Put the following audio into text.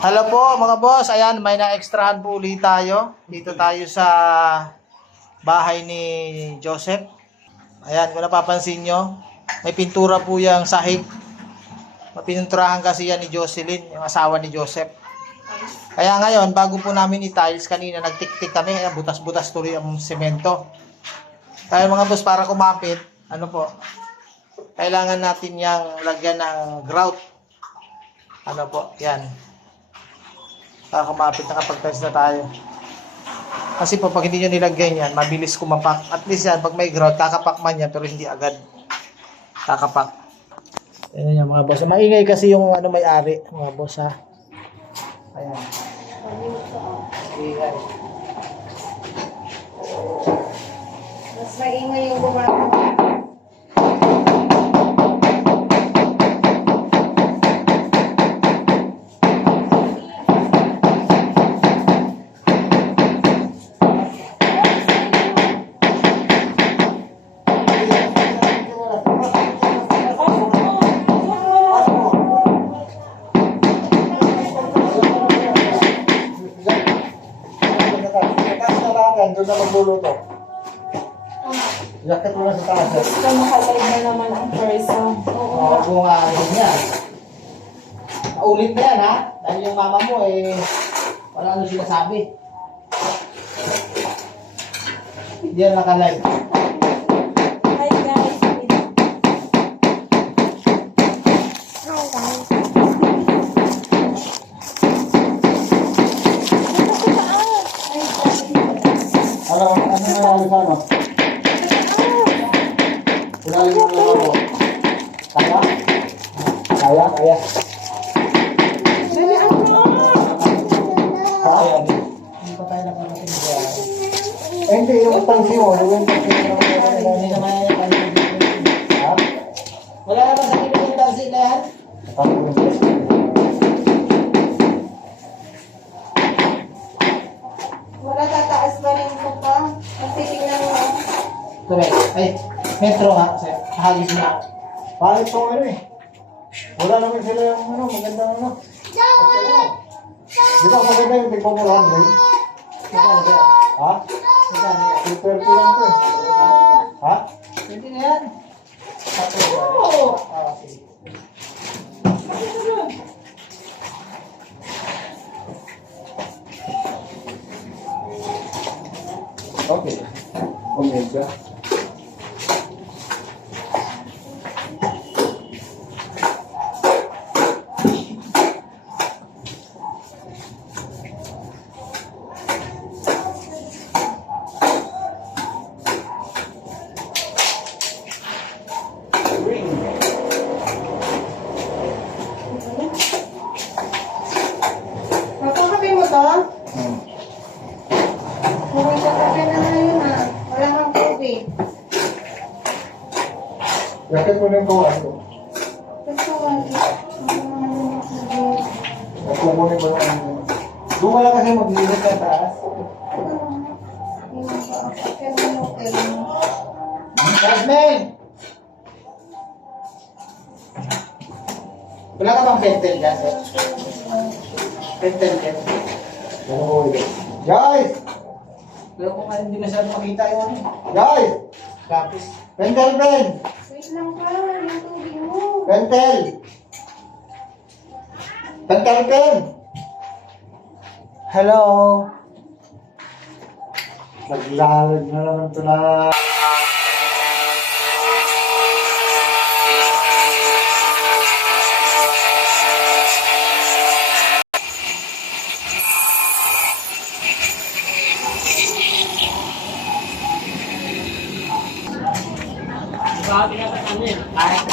Hello po mga boss, ayan may na-extrahan po ulit tayo. Dito tayo sa bahay ni Joseph. Ayan, kung napapansin nyo, may pintura po yung sahig. Mapininturahan kasi yan ni Jocelyn, yung asawa ni Joseph. Kaya ngayon, bago po namin i-tiles, kanina nagtik-tik kami, ayan, butas-butas tuloy ang semento. Kaya mga boss, para kumapit, ano po, kailangan natin yung lagyan ng grout. Ano po, yan. Para kumapit, nakapag-tiles na tayo. Kasi po, pag hindi nyo nilagyan yan, mabilis kumapak. At least yan, pag may grout, kakapak man yan, pero hindi agad kakapak. Ayan yan mga boss. Maingay kasi yung ano may-ari, mga boss ha. Ayan. Ingay. Mas maingay yung gumagawa. Doon na magluluto. Yakit mo na sa taas. Gusto makalag na naman ang person. Oo, kung ayun yan. Naulit na yan ha. Dahil yung mama mo wala nang sinasabi. Hindi yan nakalive. Hi guys. Ano na ano? Ilalim mo na ako. Kaya? Kaya? Kaya? Kaya? Hindi pa tayo nakarating dyan. Hindi, yung pangsi mo. Yung pangsi mo. Hindi naman yung pangsi mo. Ha? Wala naman sa kilo yung pangsi na yan? Wala tataas ba rin ko pa? Kasi tingnan mo. Ito ay, metro nga. Hagis na. Bakit po wala naman sila yung magandang Di ba maganda yung tigpapurahan rin? Ha? Prepare ko lang ito Ha? Hindi na yan. Oo. Okay. Omega. Magkakape mo to? Huwag sa kape na ngayon ha. Wala kang kopi. Yakit mo lang kung ano. Gusto ko. Kukunin mo lang. Doon ka lang kasi maglilit sa taas. Jasmine! Wala ka bang pentel dyan? Pentel dyan. Guys! Pero kung hindi masyado makita yun. Guys! Kapis. Pentel pen! Wait lang pa. Yung tubig mo. Pentel! Pentel pen! Hello! Naglalag na naman ito na. Kahit